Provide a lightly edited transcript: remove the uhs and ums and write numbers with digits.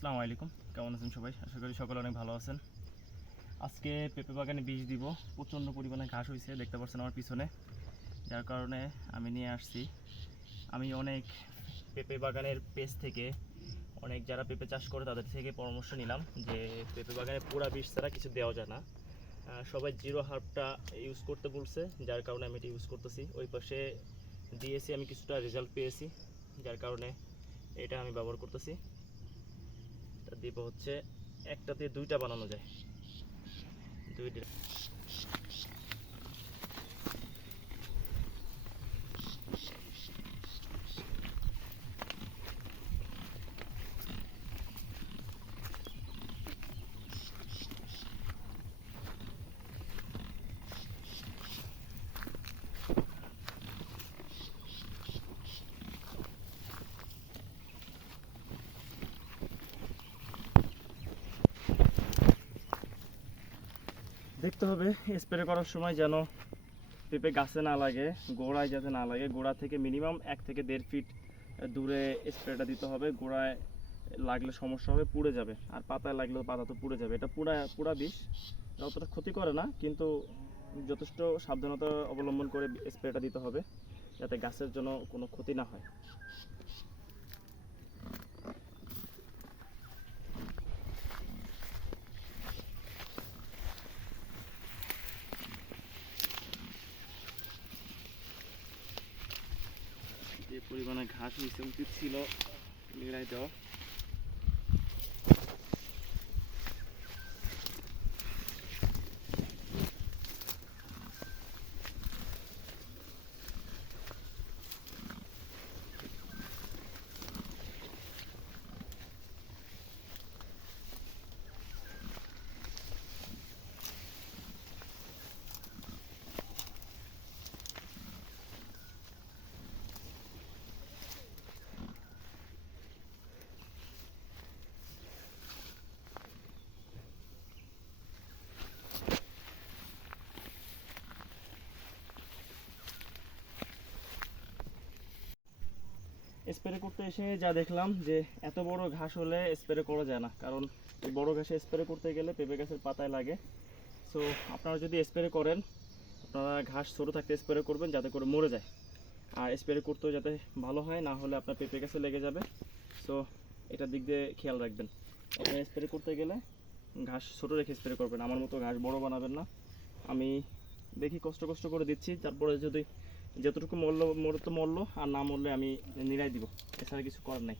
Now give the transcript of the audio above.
আসসালামু আলাইকুম, কেমন আছেন সবাই? আশা করি সকলে অনেক ভালো আছেন। আজকে পেঁপে বাগানে বীজ দিব। প্রচণ্ড পরিমাণে ঘাস হয়েছে, দেখতে পাচ্ছেন আমার পিছনে, যার কারণে আমি নিয়ে আসছি। আমি অনেক পেঁপে বাগানের পেজ থেকে অনেক যারা পেঁপে চাষ করে তাদের থেকে পরামর্শ নিলাম যে পেঁপে বাগানে পুরা বীজ ছাড়া কিছু দেওয়া যায় না। সবাই জিরো হার্বটা ইউজ করতে বলছে, যার কারণে আমি এটা ইউজ করতেছি। ওই পাশে দিয়েছি, আমি কিছুটা রেজাল্ট পেয়েছি, যার কারণে এটা আমি ব্যবহার করতেছি। দিব হচ্ছে একটাতে দুইটা বানানো যায়, দুইটা। দেখতে হবে স্প্রে করার সময় যেন পেঁপে গাছে না লাগে, গোড়ায় যাতে না লাগে। গোড়া থেকে মিনিমাম 1 থেকে 1.5 ফিট দূরে স্প্রেটা দিতে হবে। গোড়ায় লাগলে সমস্যা হবে, পুড়ে যাবে। আর পাতায় লাগলেও পাতা তো পুড়ে যাবে। এটা পুরা বিষ, অতটা ক্ষতি করে না, কিন্তু যথেষ্ট সাবধানতা অবলম্বন করে স্প্রেটা দিতে হবে যাতে গাছের জন্য কোনো ক্ষতি না হয়। যে পরিমাণে ঘাস হয়েছে, উচিত ছিল নিড়াই দেওয়া। স্প্রে করতে এসে যা দেখলাম যে এত বড় ঘাস হলে স্প্রে করা যায় না, কারণ এই বড় ঘাসে স্প্রে করতে গেলে পেঁপে গাছের পাতায় লাগে। সো আপনারা যদি স্প্রে করেন, আপনারা ঘাস ছোটো থাকতে স্প্রে করবেন যাতে করে মরে যায়। আর স্প্রে করতেও যাতে ভালো হয়, না হলে আপনার পেঁপে গাছে লেগে যাবে। সো এটার দিক দিয়ে খেয়াল রাখবেন। আপনারা স্প্রে করতে গেলে ঘাস ছোটো রেখে স্প্রে করবেন, আমার মতো ঘাস বড় বানাবেন না। আমি দেখি কষ্ট করে দিচ্ছি, তারপরে যদি যতটুকু মরলো তো মরলো, আর না মরলে আমি নিড়াই দিব। এছাড়া কিছু করার নাই।